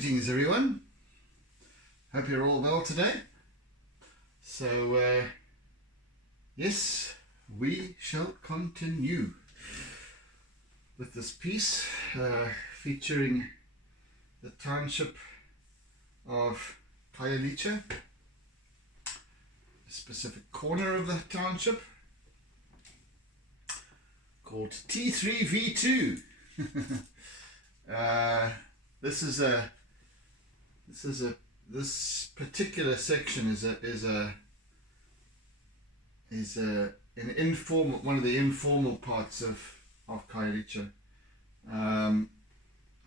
Greetings everyone, hope you're all well today. So yes, we shall continue with this piece featuring the township of Khayelitsha, a specific corner of the township called T3V2. This particular section is an informal, one of the informal parts of Khayelitsha.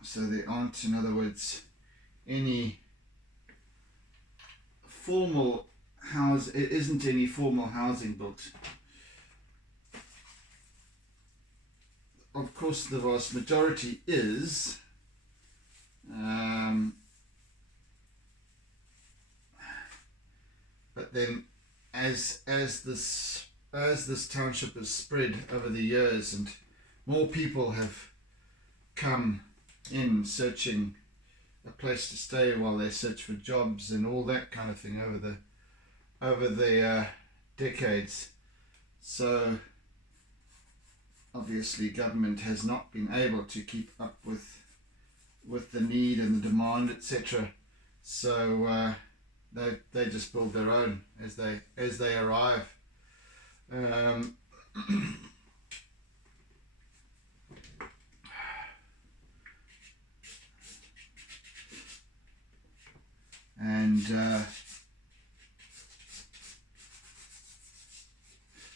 So there aren't, in other words, any formal house. It isn't any formal housing built. Of course, the vast majority is. But then, as this township has spread over the years, and more people have come in searching a place to stay while they search for jobs and all that kind of thing over the decades. So obviously, government has not been able to keep up with the need and the demand, etc. So they just build their own as they arrive.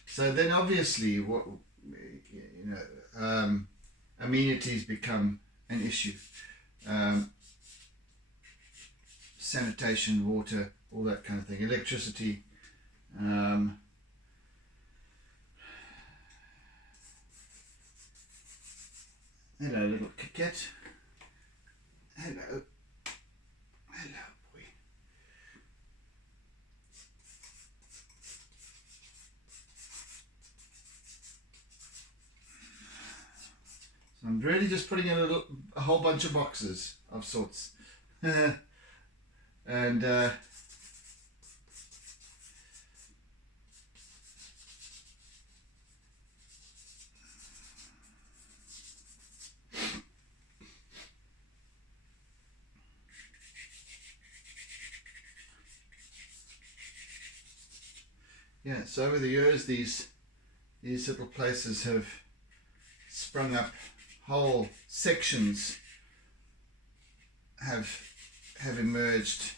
So then obviously what amenities become an issue. Sanitation, water, all that kind of thing, electricity. Hello, little coquette. Hello. Hello, boy. So I'm really just putting in a whole bunch of boxes of sorts. And yeah, so over the years these little places have sprung up. Whole sections have emerged,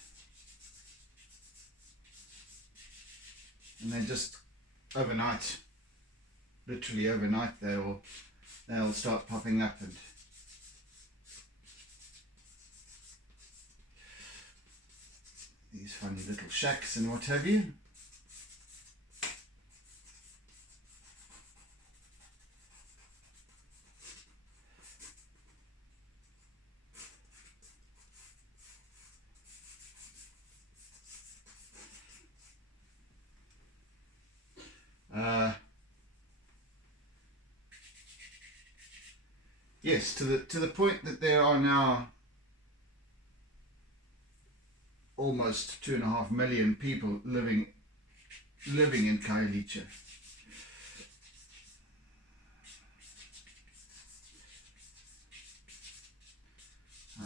and they just overnight, literally overnight, they'll start popping up, and these funny little shacks and what have you. Yes, to the point that there are now almost 2.5 million people living in Khayelitsha.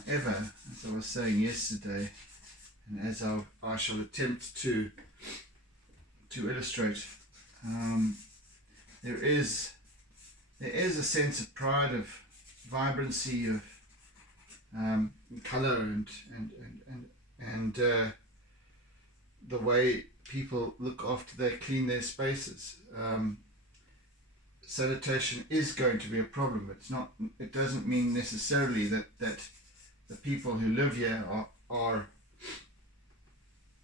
However, as I was saying yesterday, and as I shall attempt to illustrate, there is a sense of pride, of vibrancy, of colour, and the way people look after clean their spaces. Sanitation is going to be a problem. It doesn't mean necessarily that the people who live here are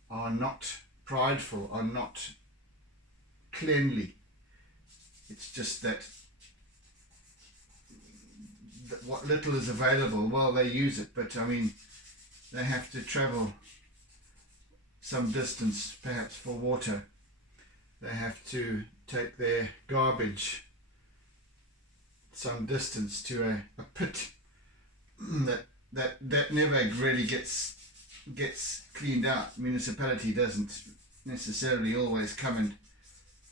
not prideful, are not cleanly. It's just that what little is available, well, they use it, but I mean, they have to travel some distance perhaps for water. They have to take their garbage some distance to a pit that that never really gets cleaned out. Municipality doesn't necessarily always come and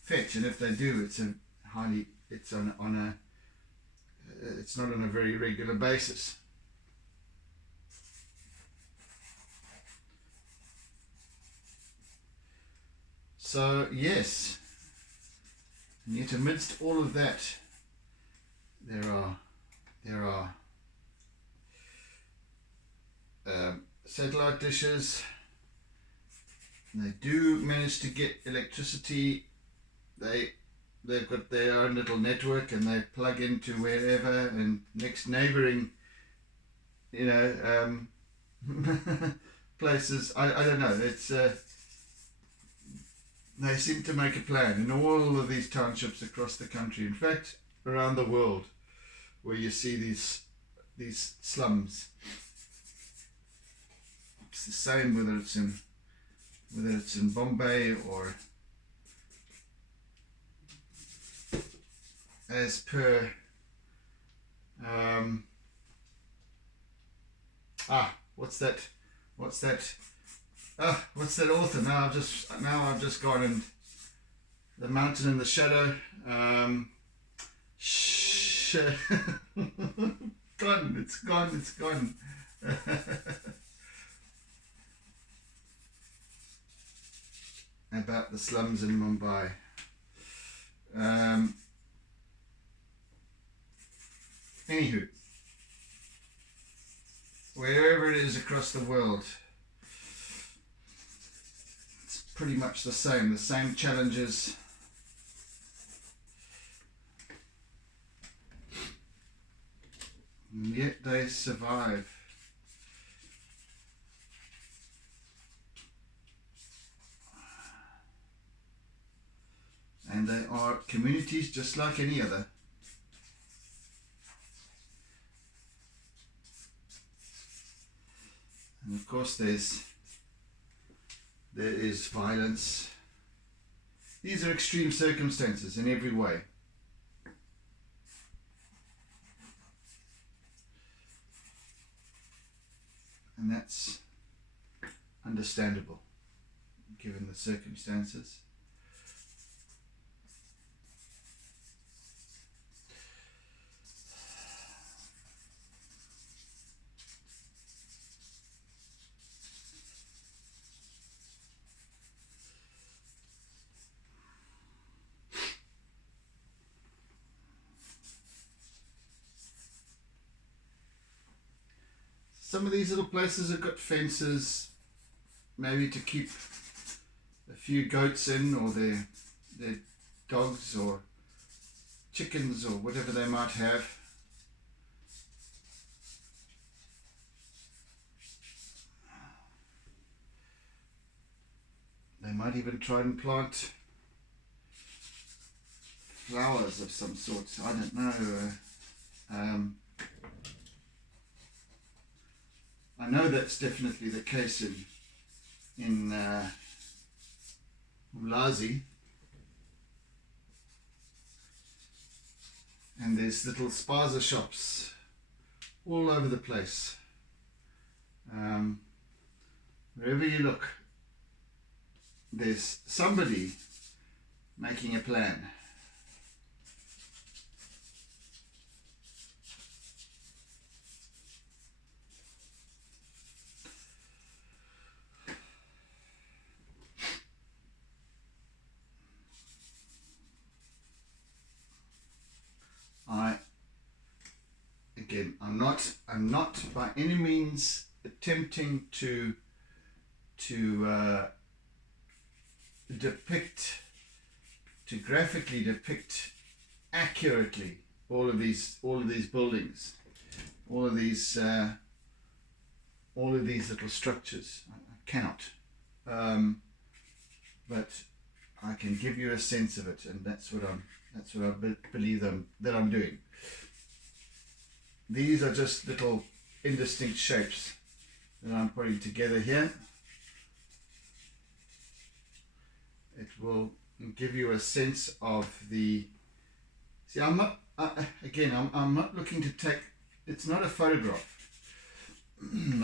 fetch, and if they do, it's on a it's not on a very regular basis. So yes, and yet amidst all of that, there are satellite dishes. They do manage to get electricity. They've got their own little network, and they plug into wherever and next neighbouring, places. I don't know. It's they seem to make a plan in all of these townships across the country. In fact, around the world, where you see these slums. It's the same whether it's in Bombay or as per what's that author? Now I've just gone, and The Mountain in the Shadow. It's gone. About the slums in Mumbai. Anywho, wherever it is across the world, it's pretty much the same challenges. And yet they survive. And they are communities just like any other. And of course there is violence. These are extreme circumstances in every way. And that's understandable given the circumstances. Some of these little places have got fences, maybe to keep a few goats in, or their dogs or chickens or whatever they might have. They might even try and plant flowers of some sort. I don't know. I know that's definitely the case in Umlazi, and there's little spaza shops all over the place. Wherever you look, there's somebody making a plan. I'm not by any means attempting to graphically depict accurately all of these buildings, all of these little structures. I cannot, but I can give you a sense of it, and that's what I believe that I'm doing. These are just little indistinct shapes that I'm putting together here. It will give you a sense of the. See, I'm not looking to take. It's not a photograph. And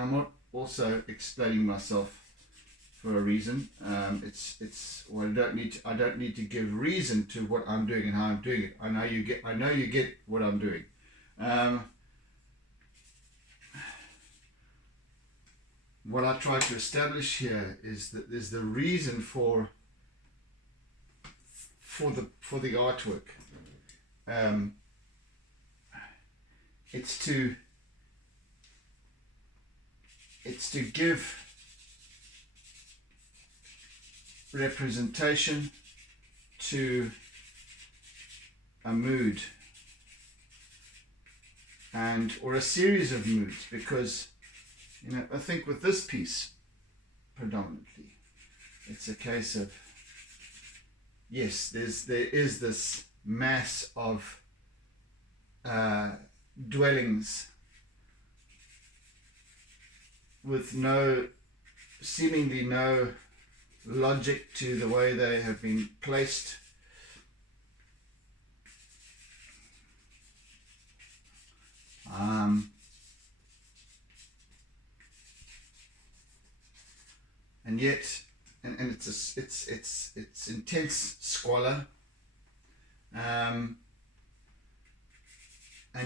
I'm not also explaining myself for a reason. Well, I don't need to give reason to what I'm doing and how I'm doing it. I know you get what I'm doing. What I try to establish here is that there's the reason for the artwork. It's to give representation to a mood or a series of moods, because I think with this piece predominantly it's a case of, yes, there is this mass of dwellings with seemingly no logic to the way they have been placed. And yet, and it's intense squalor, and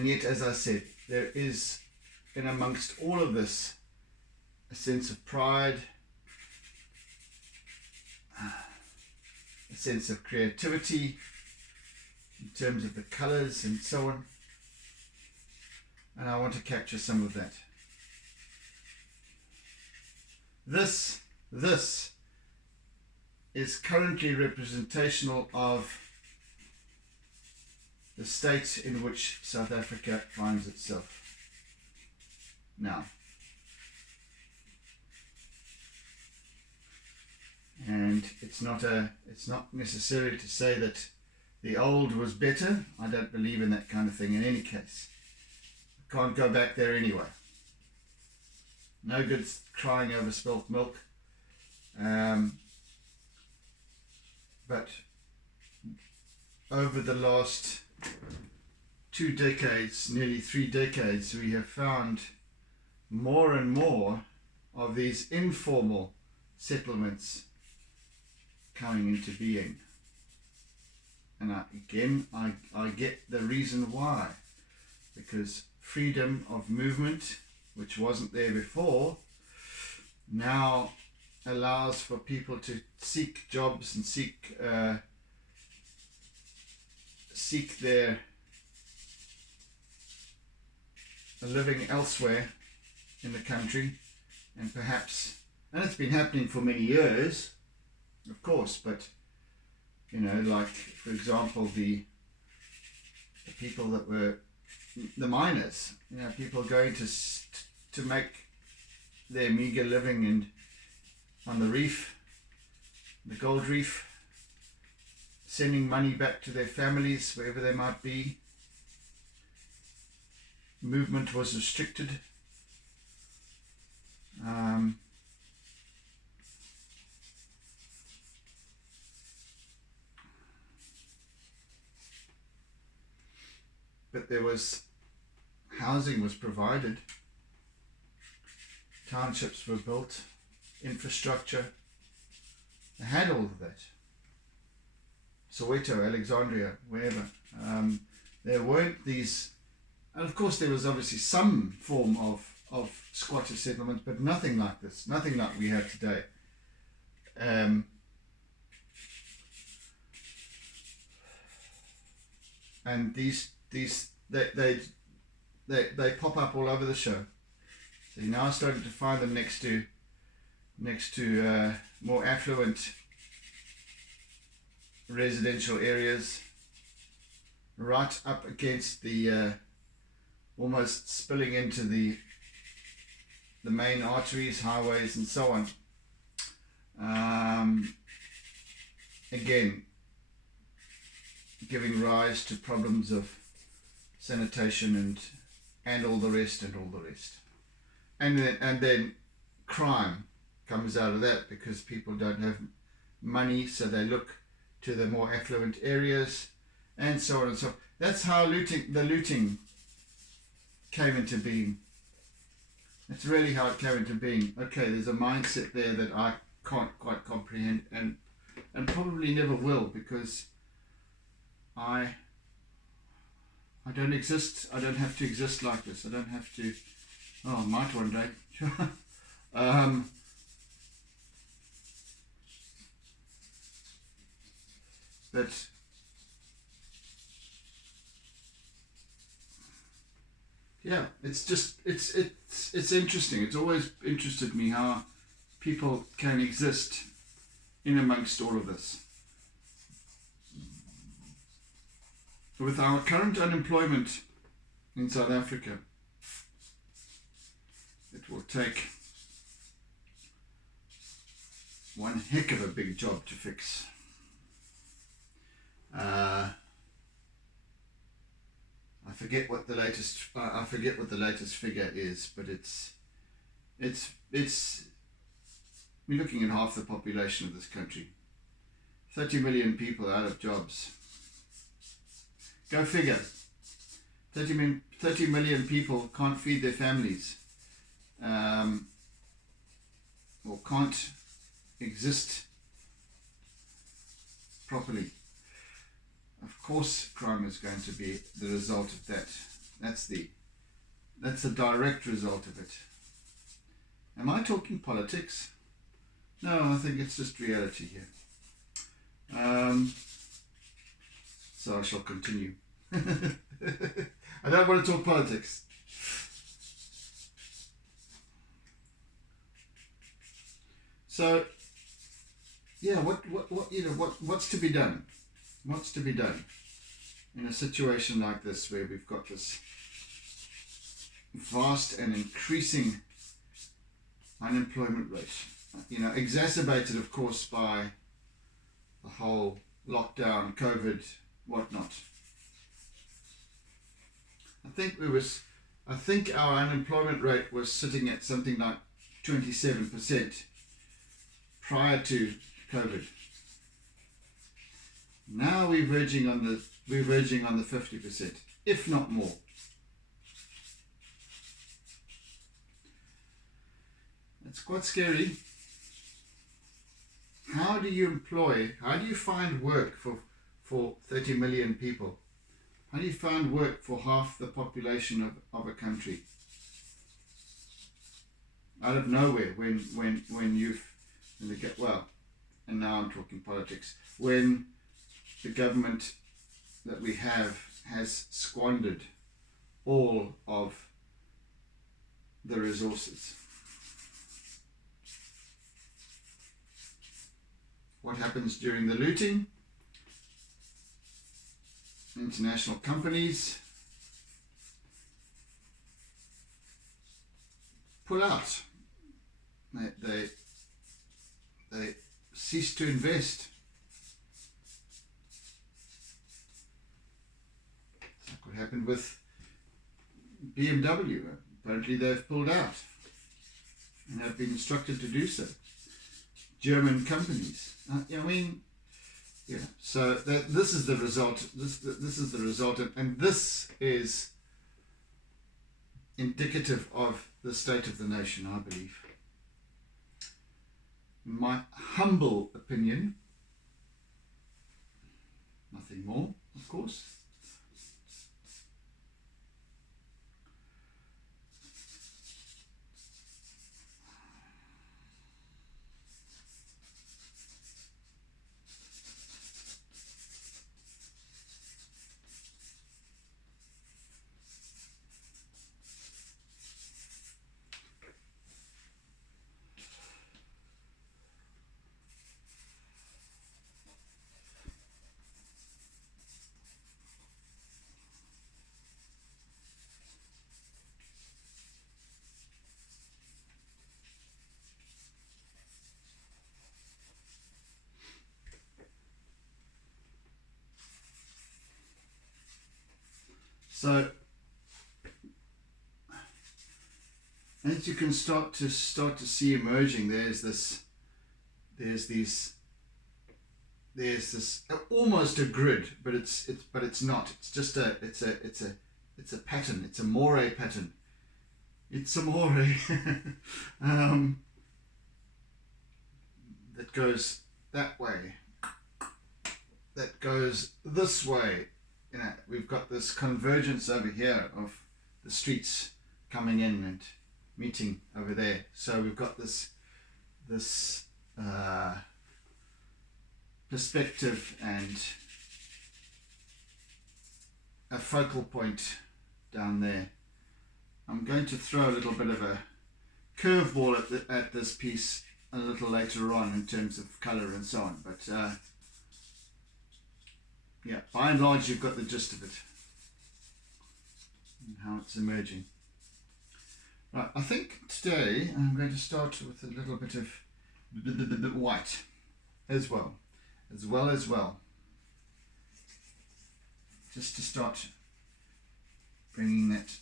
yet, as I said, there is in amongst all of this a sense of pride, a sense of creativity in terms of the colors and so on, and I want to capture some of that. This is currently representational of the state in which South Africa finds itself now. And it's not necessarily to say that the old was better. I don't believe in that kind of thing in any case. I can't go back there anyway. No good crying over spilt milk. But over the last 2 decades, nearly 3 decades, we have found more and more of these informal settlements coming into being. And I get the reason why. Because freedom of movement, which wasn't there before, now allows for people to seek jobs and seek their living elsewhere in the country, and it's been happening for many years, of course, but like for example the people that were the miners, people going to make their meager living on the reef, the gold reef, sending money back to their families wherever they might be. Movement was restricted. But housing was provided, townships were built, infrastructure, they had all of that. Soweto, Alexandria, wherever. There weren't these, and of course there was obviously some form of squatter settlement, but nothing like this, nothing like we have today. And they pop up all over the show. So you're now starting to find them next to more affluent residential areas, right up against the almost spilling into the main arteries, highways, and so on. Again, giving rise to problems of sanitation and all the rest. And then crime comes out of that, because people don't have money, so they look to the more affluent areas, and so on and so on. That's how the looting came into being. That's really how it came into being. Okay, there's a mindset there that I can't quite comprehend, and probably never will, because I don't exist. I don't have to exist like this. I don't have to. Oh, I might one day. But yeah, it's just it's interesting. It's always interested me how people can exist in amongst all of this. With our current unemployment in South Africa, it will take one heck of a big job to fix. I forget what the latest figure is, but it's we're looking at half the population of this country. 30 million people out of jobs. Go figure. 30 million people can't feed their families, or can't exist properly. Of course, crime is going to be the result of that. That's the direct result of it. Am I talking politics? No, I think it's just reality here. So I shall continue. I don't want to talk politics. So, yeah, what's to be done? What's to be done in a situation like this, where we've got this vast and increasing unemployment rate? Exacerbated, of course, by the whole lockdown, COVID, whatnot. I think our unemployment rate was sitting at something like 27% prior to COVID. Now we're verging on the 50%, if not more. It's quite scary. How do you find work for 30 million people? How do you find work for half the population of a country? Out of nowhere, and now I'm talking politics, when the government that we have has squandered all of the resources. What happens during the looting? International companies pull out. They cease to invest. It's like what happened with BMW. Apparently they've pulled out and have been instructed to do so. German companies. So this is the result. This is the result, and this is indicative of the state of the nation, I believe. In my humble opinion, nothing more, of course. So, as you can start to see emerging, there's these there's this almost a grid, but it's not. It's just it's a pattern. It's a moire pattern. It's a moire that goes that way. That goes this way. We've got this convergence over here of the streets coming in and meeting over there. So we've got this perspective and a focal point down there. I'm going to throw a little bit of a curveball at this piece a little later on in terms of colour and so on, but yeah, by and large you've got the gist of it and how it's emerging. Right, I think today I'm going to start with a little bit of white as well, just to start bringing that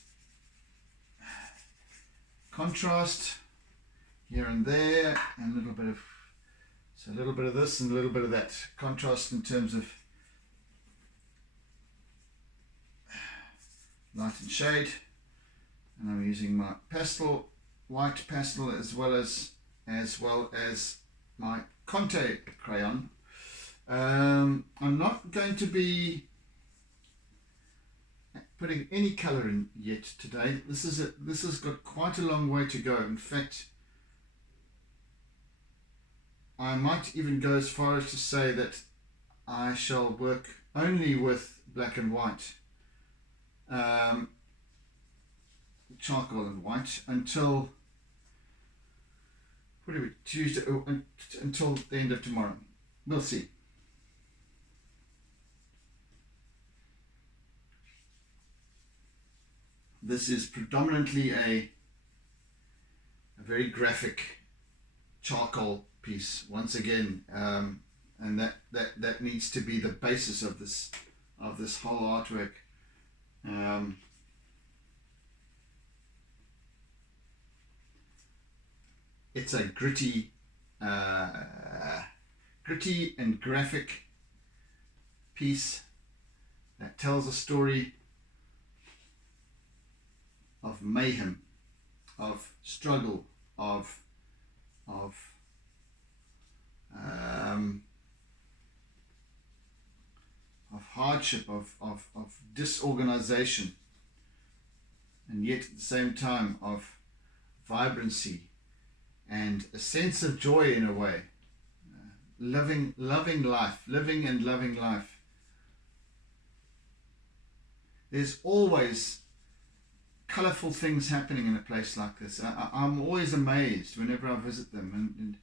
contrast here and there, and a little bit of this and a little bit of that contrast in terms of light and shade. And I'm using my white pastel as well as my conté crayon. I'm not going to be putting any colour in yet today. This has got quite a long way to go. In fact, I might even go as far as to say that I shall work only with black and white, charcoal and white, until Tuesday, until the end of tomorrow. We'll see. This is predominantly a very graphic charcoal piece once again, and that needs to be the basis of this whole artwork. It's a gritty and graphic piece that tells a story of mayhem, of struggle, of hardship, of disorganization, and yet at the same time of vibrancy and a sense of joy in a way, living and loving life. There's always colourful things happening in a place like this. I'm always amazed whenever I visit them,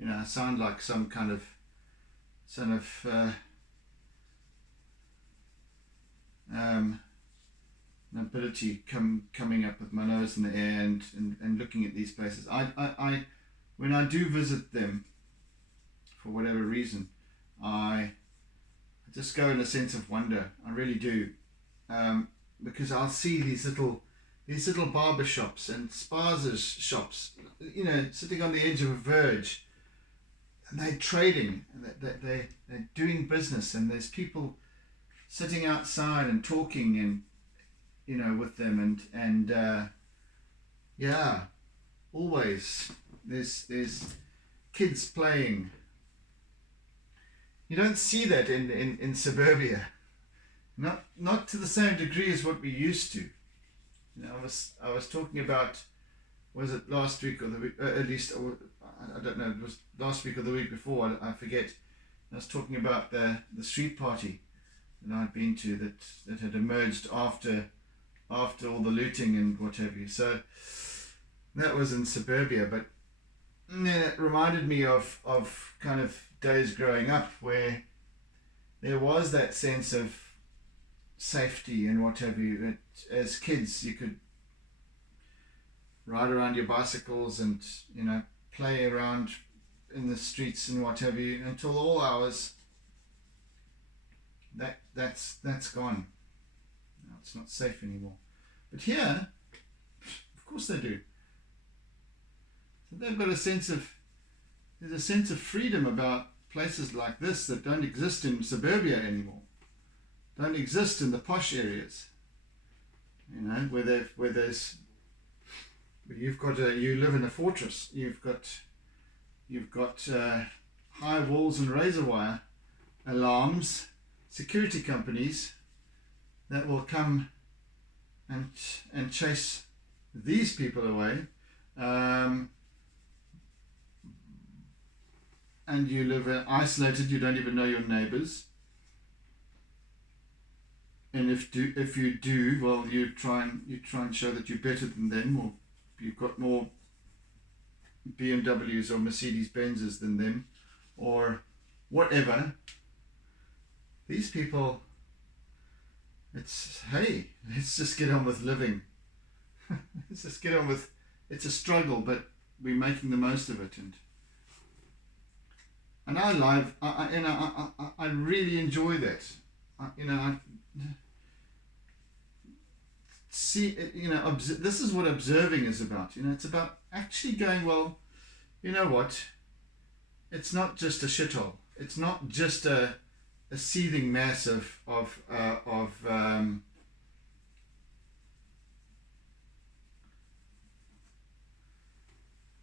and I sound like some kind of ability coming up with my nose in the air and looking at these places. I when I do visit them, for whatever reason, I just go in a sense of wonder. I really do, because I'll see these little barber shops and spa's shops, sitting on the edge of a verge, and they're trading, and they're doing business, and there's people sitting outside and talking and with them, and yeah, always there's kids playing. You don't see that in suburbia, not to the same degree as what we used to. I was talking about, was it last week or the week, at least, I don't know, it was last week or the week before, I forget. I was talking about the street party that I'd been to that had emerged after all the looting and what have you. So that was in suburbia, but it reminded me of kind of days growing up where there was that sense of safety and what have you. That as kids you could ride around your bicycles and play around in the streets and what have you until all hours. That's gone. No, it's not safe anymore. But here, of course they do. So they've got there's a sense of freedom about places like this that don't exist in suburbia anymore, don't exist in the posh areas. You know, where you live in a fortress. You've got high walls and razor wire, alarms, security companies that will come and chase these people away. And you live isolated. You don't even know your neighbors. And if you do, well, you try and show that you're better than them, or you've got more BMWs or Mercedes Benzes than them, or whatever. These people, let's just get on with living. Let's just get on with. It's a struggle, but we're making the most of it, and I really enjoy that. This is what observing is about. It's about actually going, well, you know what? It's not just a shithole. It's not just a seething mass of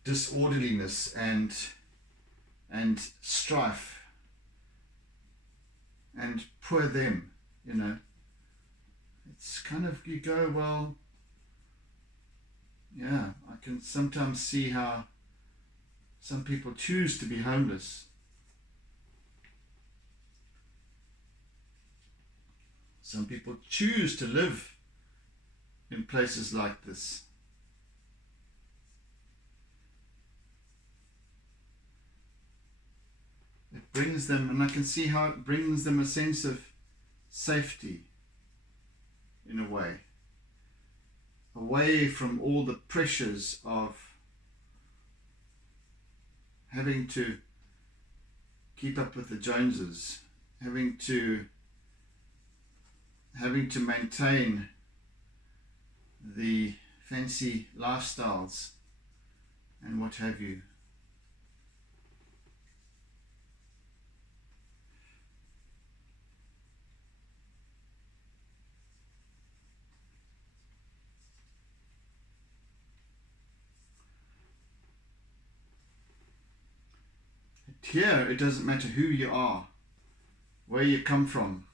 disorderliness and strife and poor them. It's kind of, you go, well, yeah, I can sometimes see how some people choose to be homeless. Some people choose to live in places like this. It brings them, and I can see how it brings them a sense of safety, in a way, away from all the pressures of having to keep up with the Joneses, having to maintain the fancy lifestyles and what have you. Here, it doesn't matter who you are, where you come from,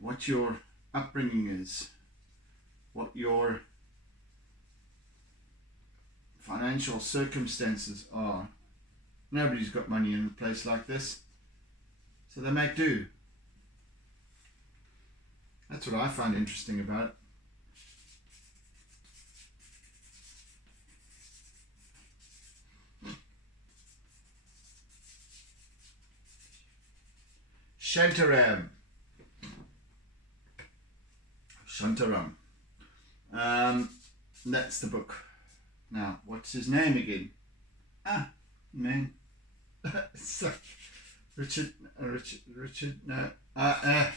what your upbringing is, what your financial circumstances are. Nobody's got money in a place like this, so they make do. That's what I find interesting about it. Shantaram. That's the book. Now, what's his name again? Man. Richard, no. I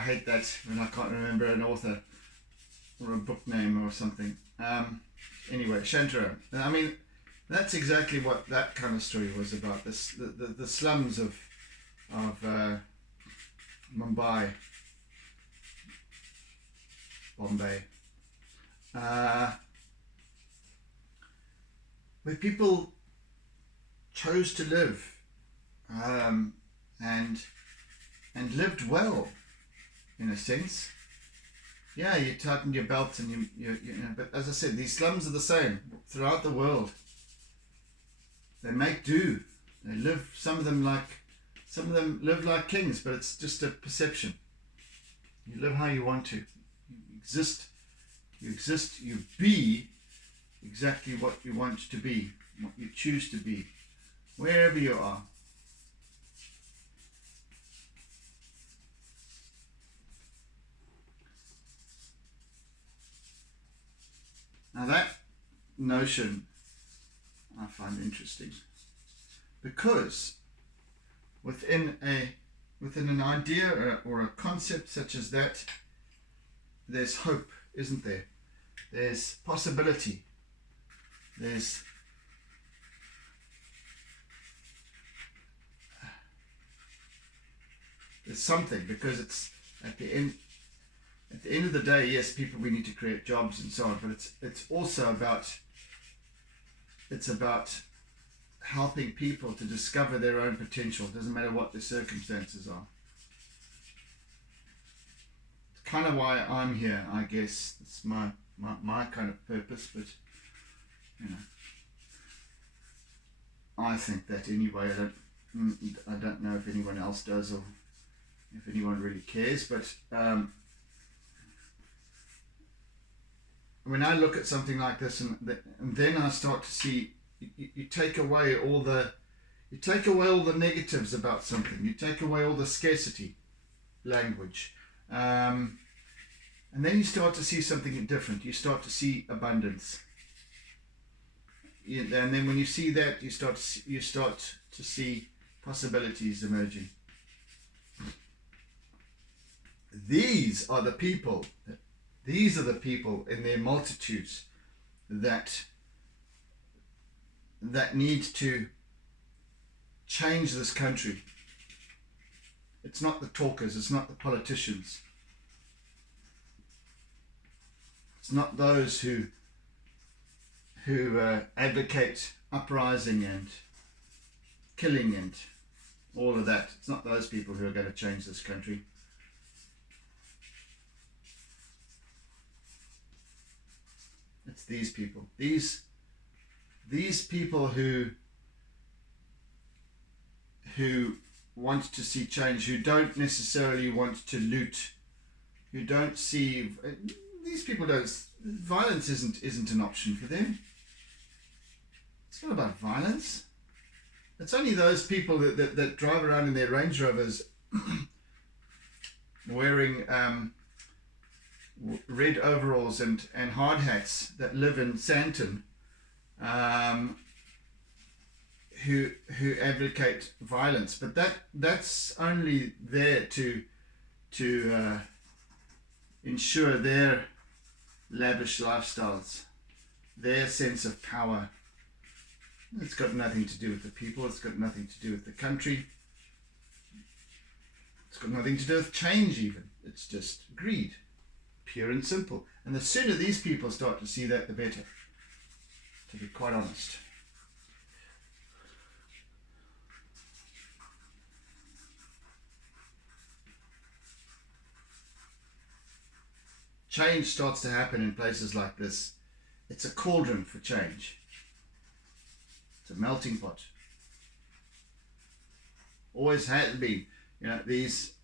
hate that when I can't remember an author or a book name or something. Anyway, Shantaram. I mean, that's exactly what that kind of story was about. The slums of Mumbai, Bombay, where people chose to live and lived well, in a sense. Yeah, you tighten your belt and you know, but as I said, these slums are the same throughout the world. They make do. They live. Some of them live like kings, but it's just a perception. You live how you want to. You exist. You be exactly what you want to be, what you choose to be, wherever you are. Now that notion I find interesting, because within an idea or a concept such as that, there's hope, isn't there? There's possibility. There's There's something, because it's at the end of the day, yes, people, we need to create jobs and so on, but it's also about helping people to discover their own potential. It doesn't matter what the circumstances are. It's kind of why I'm here, I guess. It's my kind of purpose, but you know, I think that anyway. I don't know if anyone else does, or if anyone really cares, but when I look at something like this, and then I start to see, you take away all the negatives about something. You take away all the scarcity language, and then you start to see something different. You start to see abundance, and then when you see that, you start to see possibilities emerging. These are the people in their multitudes that need to change this country. It's not the talkers, it's not the politicians. It's not those who advocate uprising and killing and all of that. It's not those people who are going to change this country. It's these people. These people who want to see change, who don't necessarily want to loot, who don't see, these people don't, violence isn't an option for them. It's not about violence. It's only those people that drive around in their Range Rovers wearing red overalls and hard hats that live in Sandton, who advocate violence. But that's only there to ensure their lavish lifestyles, their sense of power. It's got nothing to do with the people. It's got nothing to do with the country. It's got nothing to do with change even. It's just greed, pure and simple. And the sooner these people start to see that, the better, to be quite honest. Change starts to happen in places like this. It's a cauldron for change. It's a melting pot. Always has been. You know, these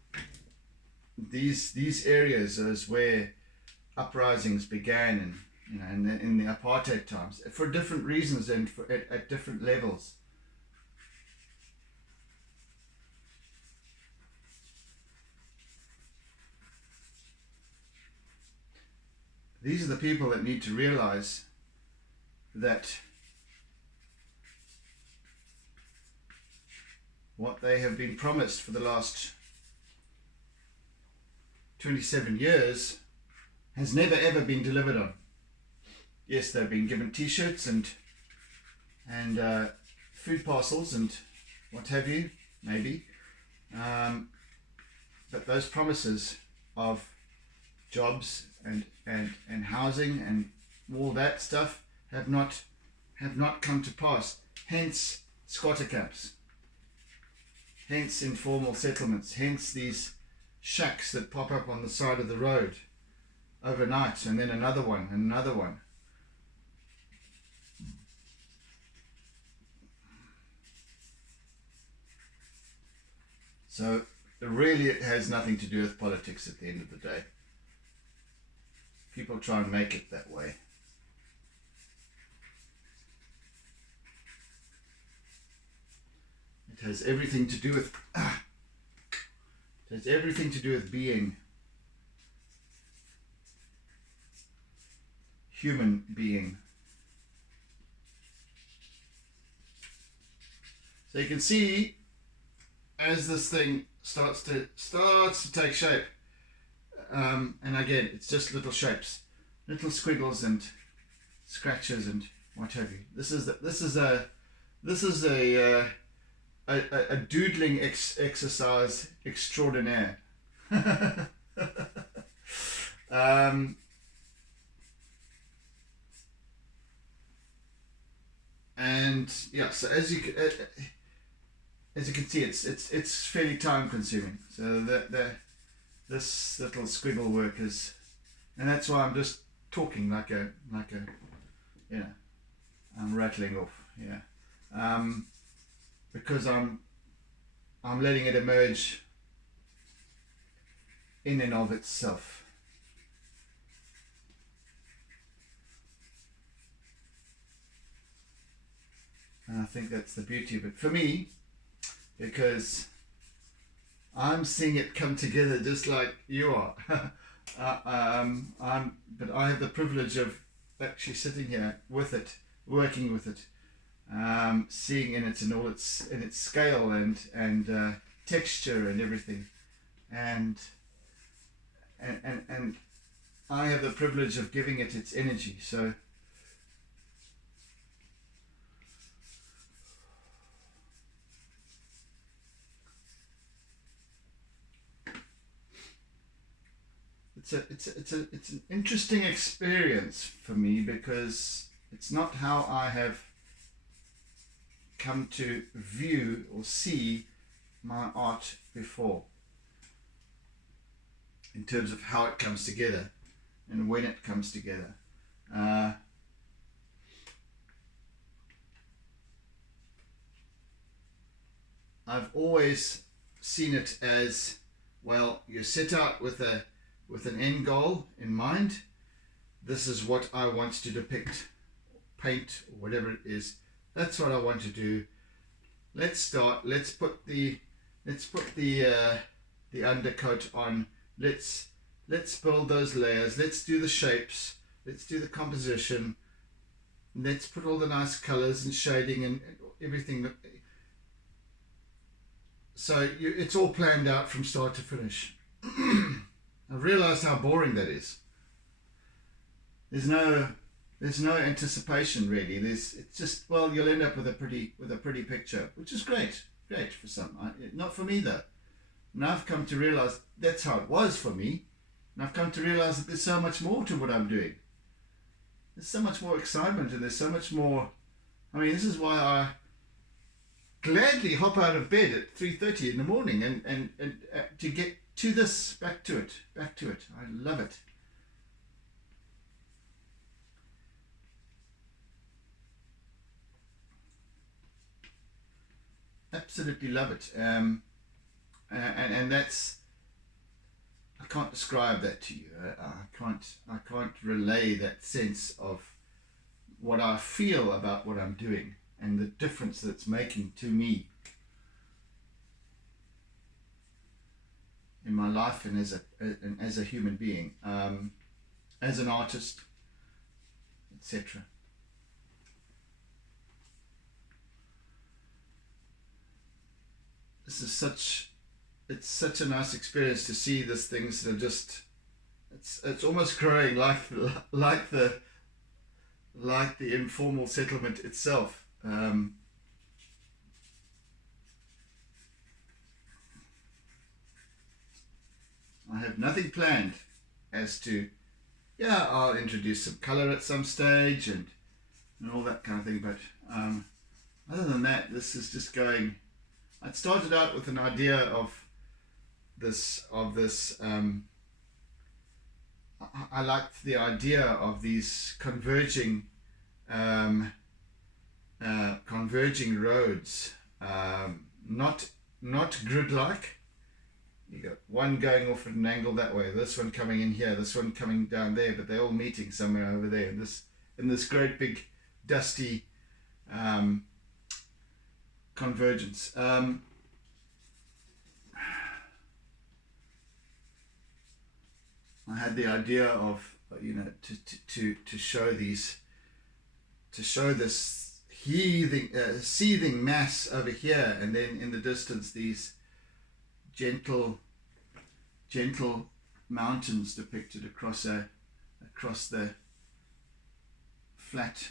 areas is where uprisings began, and you know, in the apartheid times, for different reasons and at different levels. These are the people that need to realize that what they have been promised for the last 27 years has never ever been delivered on. Yes, they've been given t-shirts and food parcels and what have you, maybe, but those promises of jobs and housing and all that stuff have not come to pass. Hence squatter camps, hence informal settlements, hence these shacks that pop up on the side of the road overnight, and then another one and another one. So really it has nothing to do with politics at the end of the day. People try and make it that way. It has everything to do with it has everything to do with being human being. So you can see as this thing starts to take shape, and again it's just little shapes, little squiggles and scratches and what have you. This is a a doodling exercise extraordinaire. um, and yeah, so as you can see, it's fairly time consuming. So the this little squiggle work is, and that's why I'm just talking like a you know, I'm rattling off, yeah, because I'm letting it emerge in and of itself. And I think that's the beauty of it for me, because I'm seeing it come together just like you are. But I have the privilege of actually sitting here with it, working with it, seeing in it in all its scale and texture and everything, and and I have the privilege of giving it its energy. So it's an interesting experience for me, because it's not how I have come to view or see my art before, in terms of how it comes together and when it comes together. I've always seen it as, well, you set out with an end goal in mind. This is what I want to depict, paint, or whatever it is. That's what I want to do. Let's start. Let's put the undercoat on. Let's build those layers. Let's do the shapes. Let's do the composition. Let's put all the nice colors and shading and everything. So it's all planned out from start to finish. I've realized how boring that is. There's no anticipation really. It's just, well, you'll end up with a pretty picture, which is great for some. Not for me though. And I've come to realize that's how it was for me. And I've come to realize that there's so much more to what I'm doing. There's so much more excitement, and there's so much more. I mean, this is why I gladly hop out of bed at 3:30 in the morning and to get to this, back to it. I love it. Absolutely love it. And that's, I can't describe that to you. I can't relay that sense of what I feel about what I'm doing and the difference that it's making to me in my life and as a human being, as an artist, etc. It's such a nice experience to see these things that are just, it's almost growing like the informal settlement itself. I have nothing planned as to, yeah, I'll introduce some color at some stage and all that kind of thing, but other than that, this is just going. I'd started out with an idea of this. I liked the idea of these converging roads, not grid-like. You got one going off at an angle that way, this one coming in here, this one coming down there, but they're all meeting somewhere over there in this great big dusty convergence. I had the idea of, to show this seething mass over here, and then in the distance these gentle mountains depicted across the flat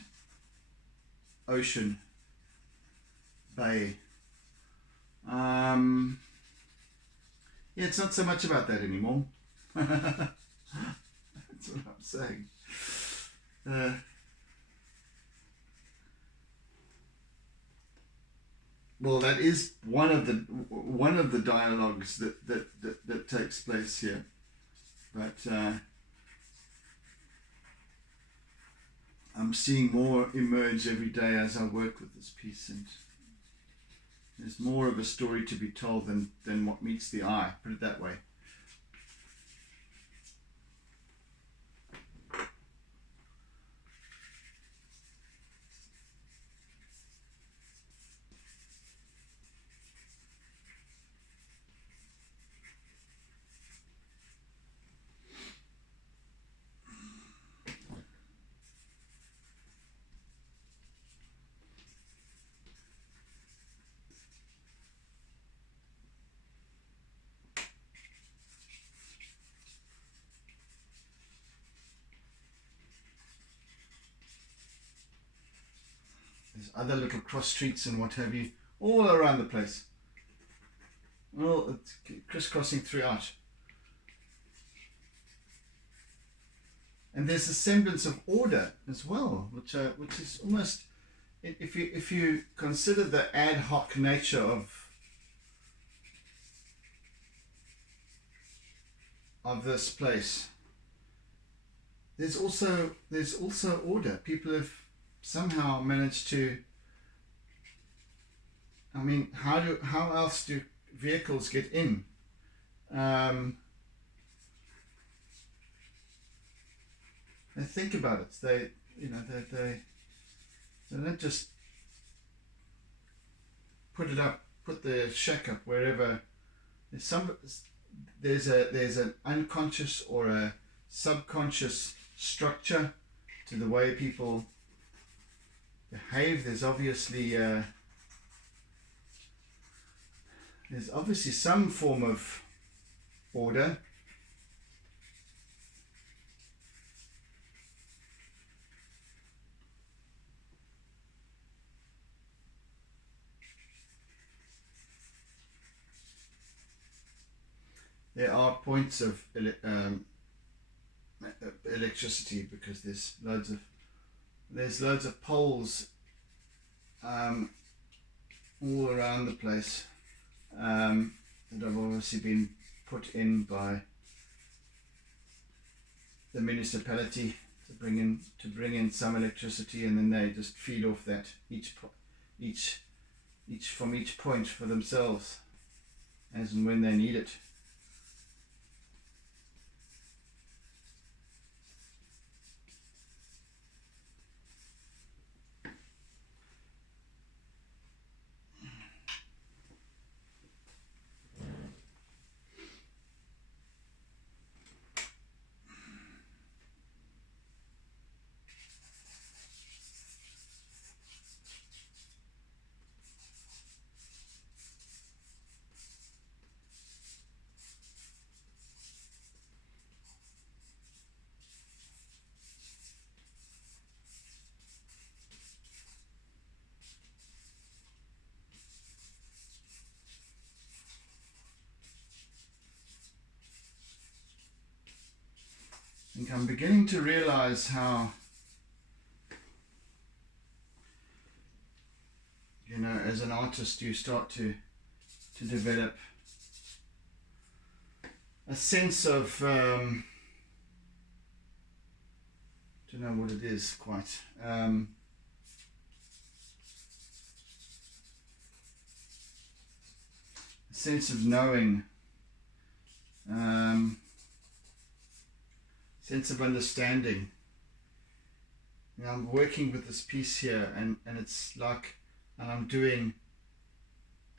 ocean bay. Yeah, it's not so much about that anymore. That's what I'm saying. Well, that is one of the dialogues that takes place here, but I'm seeing more emerge every day as I work with this piece, and there's more of a story to be told than what meets the eye. Put it that way. There's other little cross streets and what have you, all around the place. Well, it's crisscrossing throughout. And there's a semblance of order as well, which is almost, if you consider the ad hoc nature of this place, there's also order. People have somehow managed to. I mean, how else do vehicles get in? They think about it. They don't just put the shack up wherever. There's an unconscious or a subconscious structure to the way people behave. There's obviously some form of order. There are points of electricity because there's loads of poles all around the place that have obviously been put in by the municipality to bring in some electricity, and then they just feed off that each from each point for themselves as and when they need it. I think I'm beginning to realize how, as an artist, you start to develop a sense of, don't know what it is quite, a sense of knowing, sense of understanding. I'm working with this piece here, and it's like, and I'm doing,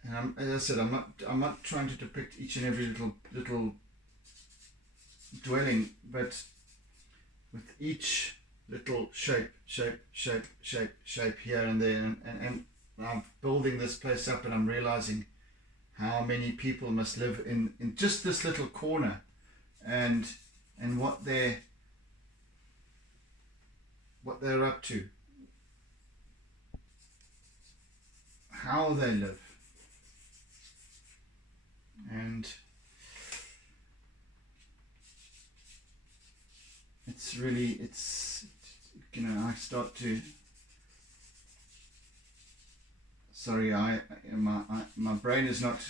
and as I said, I'm not trying to depict each and every little dwelling, but with each little shape here and there, and I'm building this place up, and I'm realizing how many people must live in just this little corner, and what they're up to, how they live, and it's really, I start to, sorry, my brain is not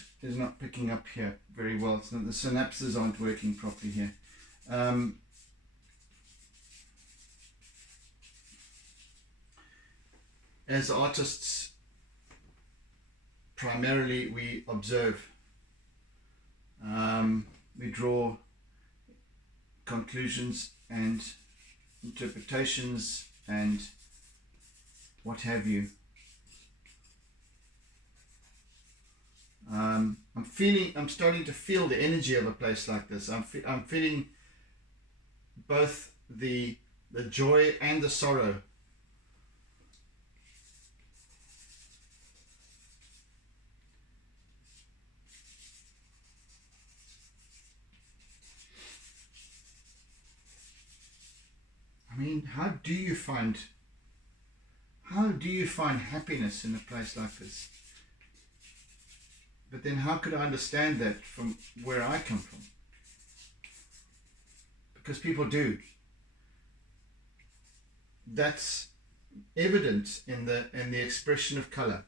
picking up here very well. It's not, the synapses aren't working properly here. As artists, primarily we observe. We draw conclusions and interpretations and what have you. I'm starting to feel the energy of a place like this. I'm feeling both the joy and the sorrow. I mean, how do you find happiness in a place like this? But then how could I understand that from where I come from? Because people do. That's evident in the expression of color.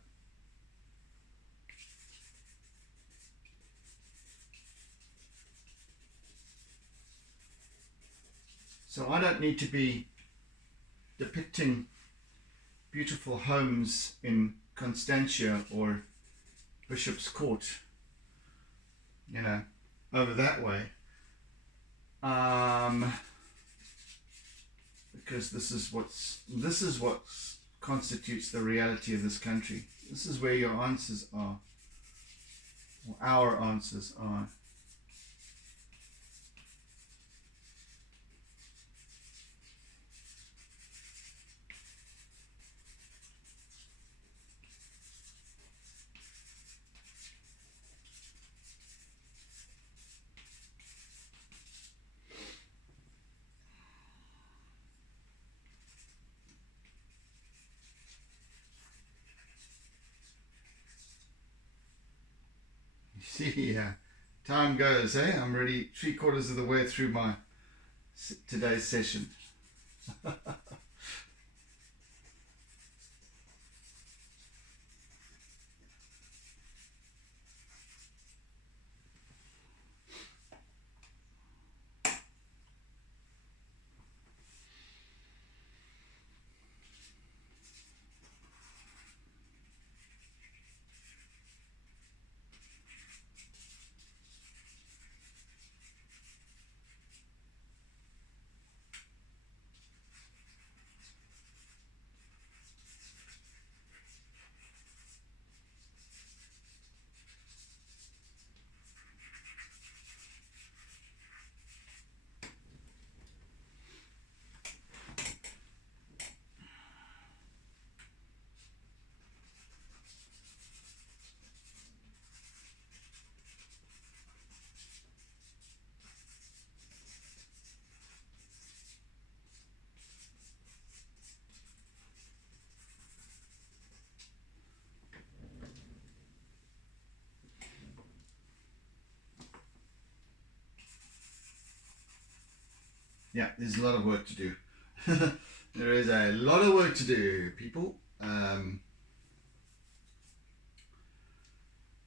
So I don't need to be depicting beautiful homes in Constantia or Bishop's Court, over that way, because this is what constitutes the reality of this country. This is where your answers are, or our answers are. See, time goes, eh? I'm already 3/4 of the way through my today's session. Yeah, there's a lot of work to do. There is a lot of work to do, people.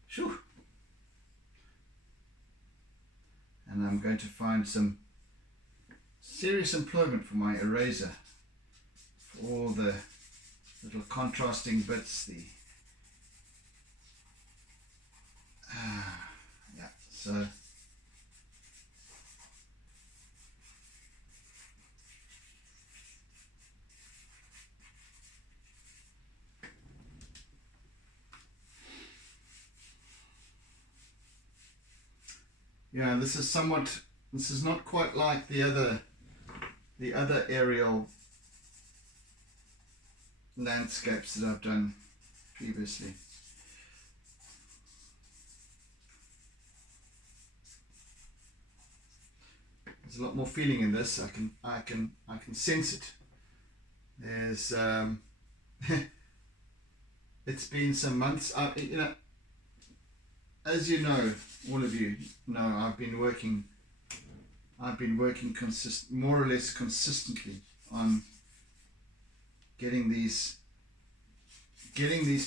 Sure. And I'm going to find some serious employment for my eraser, for all the little contrasting bits. Yeah, so. Yeah, this is not quite like the other aerial landscapes that I've done previously. There's a lot more feeling in this. I can sense it. There's it's been some months. as you know, all of you know, I've been working more or less consistently on getting these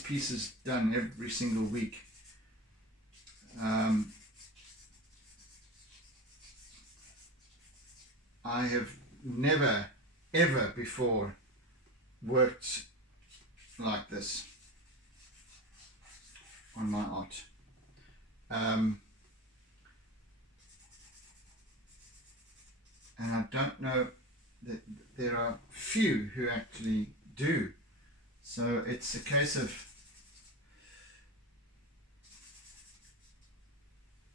pieces done every single week. I have never ever before worked like this on my art. And I don't know that there are few who actually do. So it's a case of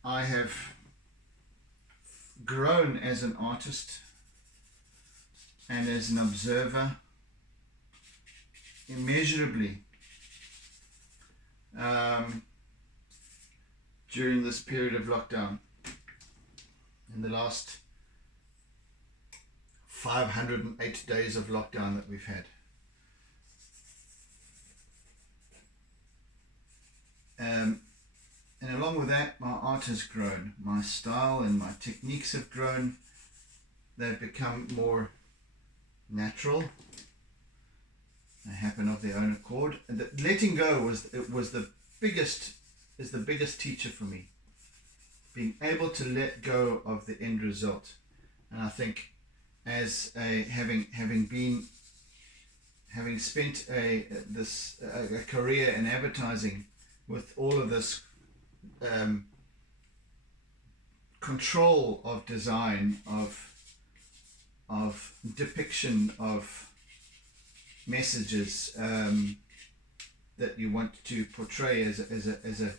I have grown as an artist and as an observer immeasurably during this period of lockdown. In the last 508 days of lockdown that we've had. And along with that, my art has grown. My style and my techniques have grown. They've become more natural. They happen of their own accord. And letting go is the biggest teacher for me. Being able to let go of the end result. And I think as having spent a career in advertising with all of this control of design, of depiction of messages that you want to portray at the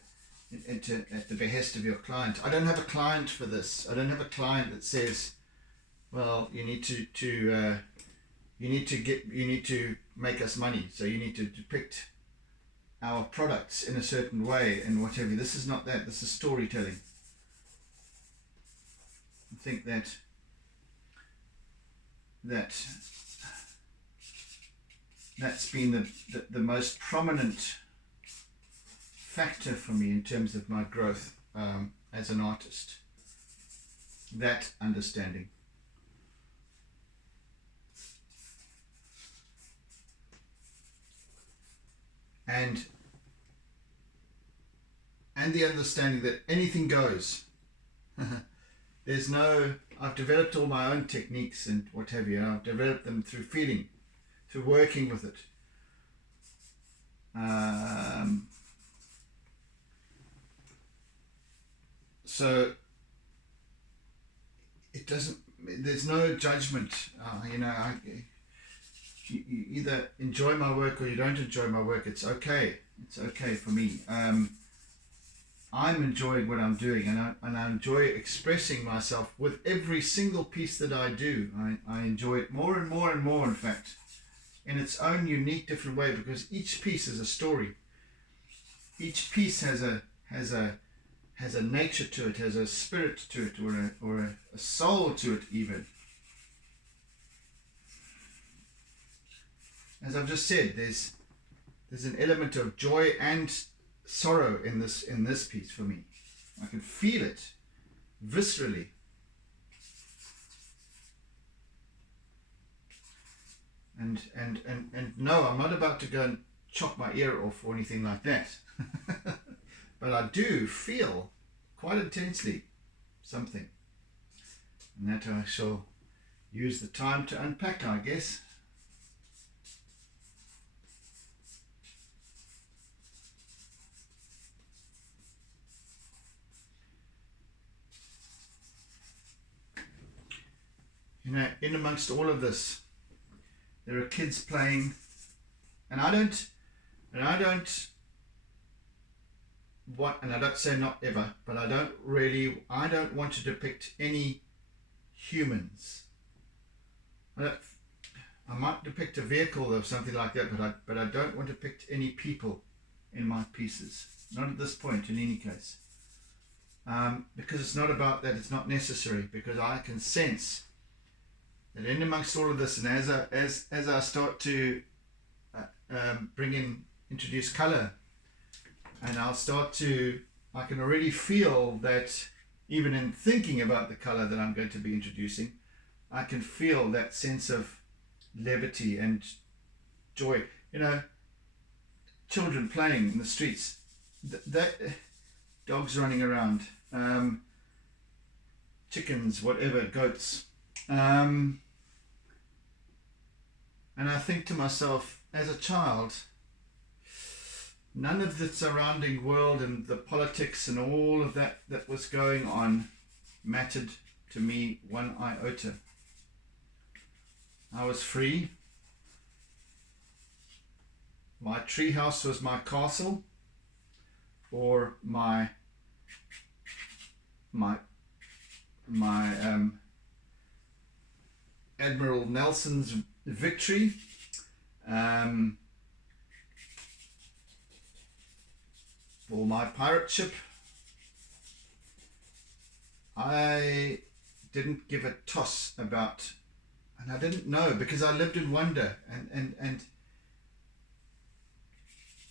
behest of your client. I don't have a client for this. I don't have a client that says, well, you need to make us money, so you need to depict our products in a certain way and what have you. This is not that. This is storytelling. I think that's been the most prominent factor for me in terms of my growth as an artist. That understanding. And the understanding that anything goes. I've developed all my own techniques and what have you. I've developed them through feeling, through working with it. So there's no judgment. You either enjoy my work or you don't enjoy my work. It's okay. It's okay for me. I'm enjoying what I'm doing, and I enjoy expressing myself with every single piece that I do. I enjoy it more and more and more, in fact, in its own unique, different way, because each piece is a story. Each piece has a nature to it, has a spirit to it, or a soul to it, even. As I've just said, there's an element of joy and sorrow in this piece for me. I can feel it viscerally. And no, I'm not about to go and chop my ear off or anything like that. But I do feel quite intensely something. And that I shall use the time to unpack, I guess. In amongst all of this, there are kids playing, and I don't say not ever, but I don't want to depict any humans. I might depict a vehicle or something like that, but I don't want to depict any people in my pieces. Not at this point, in any case. Because it's not about that. It's not necessary, because I can sense that in amongst all of this, and as I start to introduce color, and I'll start to I can already feel that even in thinking about the color that I'm going to be introducing, I can feel that sense of levity and joy. You know, children playing in the streets, that dogs running around, chickens, whatever, goats. And I think to myself, as a child, none of the surrounding world and the politics and all of that that was going on mattered to me one iota. I was free. My treehouse was my castle, or my Admiral Nelson's victory. For my pirate ship. I didn't give a toss about, and I didn't know, because I lived in wonder and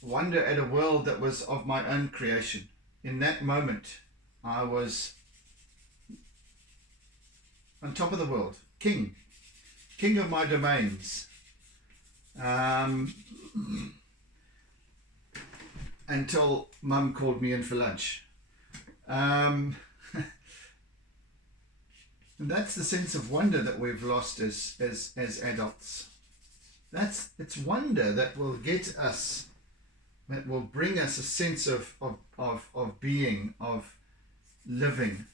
wonder at a world that was of my own creation. In that moment, I was on top of the world, king of my domains. Until Mum called me in for lunch. And that's the sense of wonder that we've lost as adults. It's wonder that will get us, that will bring us a sense of being, of living,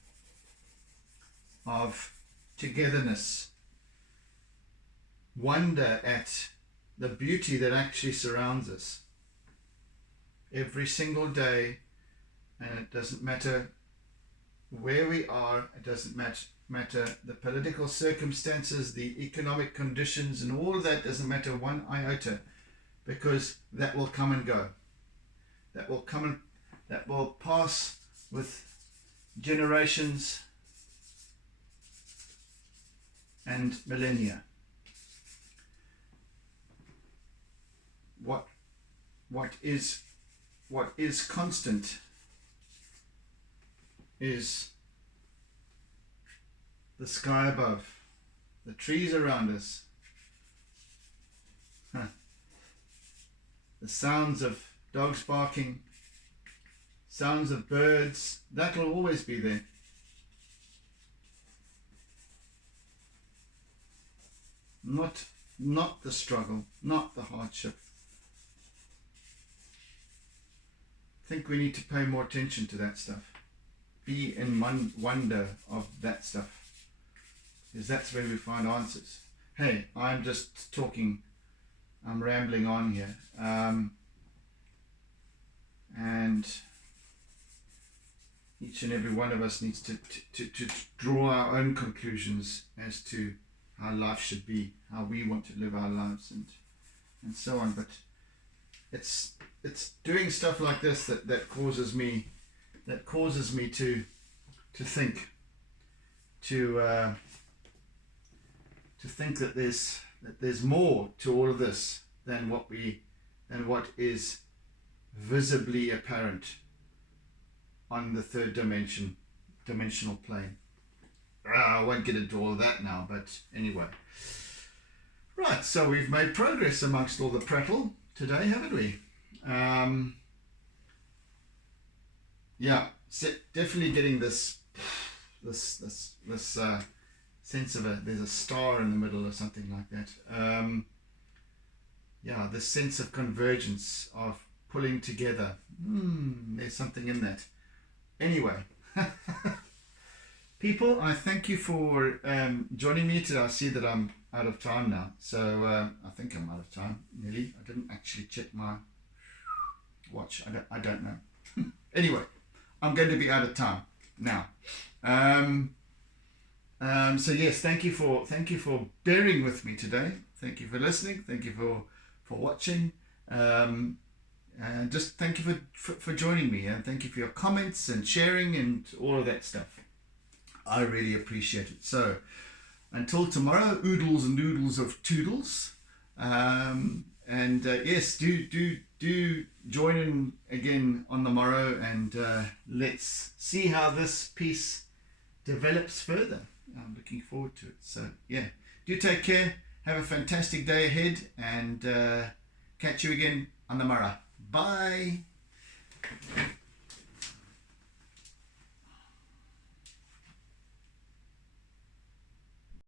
of togetherness. Wonder at the beauty that actually surrounds us every single day, and it doesn't matter where we are, it doesn't matter the political circumstances, the economic conditions, and all of that doesn't matter one iota, because that will come and go. That will come and that will pass with generations and millennia. What is constant is the sky above, the trees around us, the sounds of dogs barking, sounds of birds. That will always be there. Not the struggle, not the hardship. I think we need to pay more attention to that stuff. Be in wonder of that stuff, because that's where we find answers. Hey, I'm just talking, I'm rambling on here, and each and every one of us needs to draw our own conclusions as to how life should be, how we want to live our lives, and so on. But it's doing stuff like this that causes me to think, to think that there's more to all of this than what is visibly apparent on the third dimensional plane. I won't get into all of that now, but anyway. Right, so we've made progress amongst all the prattle today, haven't we? Yeah, definitely getting this sense of there's a star in the middle or something like that. Yeah, this sense of convergence, of pulling together. There's something in that. Anyway, people, I thank you for joining me today. I see that I'm out of time now, so I think I'm out of time nearly. I didn't actually check my watch. I don't know. Anyway, I'm going to be out of time now. So yes, thank you for bearing with me today. Thank you for listening. Thank you for watching. And just thank you for joining me, and thank you for your comments and sharing and all of that stuff. I really appreciate it. So until tomorrow, oodles and noodles of toodles. And yes, do do join in again on the morrow, and let's see how this piece develops further. I'm looking forward to it. So yeah, do take care. Have a fantastic day ahead, and catch you again on the morrow. Bye.